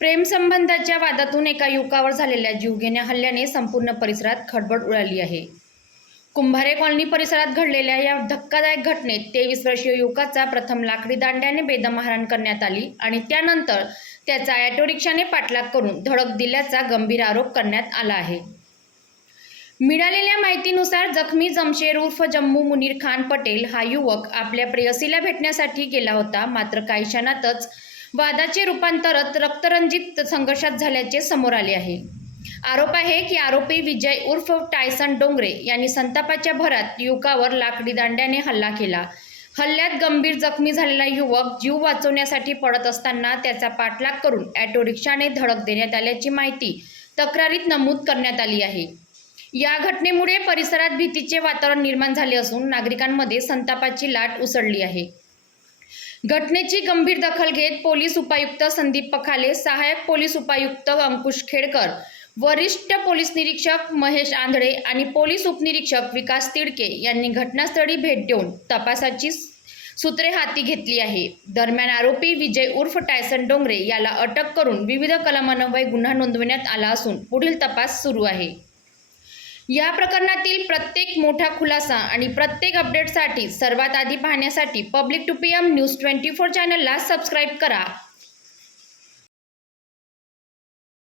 प्रेमसंबंधाच्या वादातून एका युवकावर झालेल्या जीवघेण्या हल्ल्याने संपूर्ण परिसरात खळबळ उडाली आहे. कुंभारे कॉलनी परिसरात घडलेल्या या धक्कादायक घटनेत 23 वर्षीय युवकाचा प्रथम लाकडी दांड्याने बेदम मारहाण करण्यात आली आणि त्यानंतर त्याचा ऑटो रिक्षाने पाठलाग करून धडक दिल्याचा गंभीर आरोप करण्यात आला आहे. मिळालेल्या माहितीनुसार जखमी जमशेर उर्फ जम्मू मुनीर खान पटेल हा युवक आपल्या प्रेयसीला भेटण्यासाठी गेला होता. मात्र काही क्षणातच वादाचे रूपांतर रक्तरंजित संघर्षात झाल्याचे समोर आले आहे. आरोप आहे की आरोपी विजय उर्फ टायसन डोंगरे यांनी संतापाच्या भरात युवकावर लाकडी दांड्याने हल्ला केला. हल्ल्यात गंभीर जखमी झालेला युवक जीव वाचवण्यासाठी पडत असताना त्याचा पाठलाग करून ऑटो रिक्षाने धडक देण्यात आल्याची माहिती तक्रारीत नमूद करण्यात आली आहे. या घटनेमुळे परिसरात भीतीचे वातावरण निर्माण झाले असून नागरिकांमध्ये संतापाची लाट उसळली आहे. घटनेची गंभीर दखल घेत पोलीस उपायुक्त संदीप पखाले, सहाय्यक पोलीस उपायुक्त अंकुश खेडकर, वरिष्ठ पोलीस निरीक्षक महेश आंधळे आणि पोलीस उपनिरीक्षक विकास तिडके यांनी घटनास्थळी भेट देऊन तपासाची सूत्रे हाती घेतली आहे. दरम्यान आरोपी विजय उर्फ टायसन डोंगरे याला अटक करून विविध कलमान्वये गुन्हा नोंदवण्यात आला असून पुढील तपास सुरू आहे. या प्रकरणातील प्रत्येक मोठा खुलासा आणि प्रत्येक अपडेटसाठी सर्वात आधी पाहण्यासाठी पब्लिक टू PM न्यूज 24 चॅनलला सबस्क्राईब करा.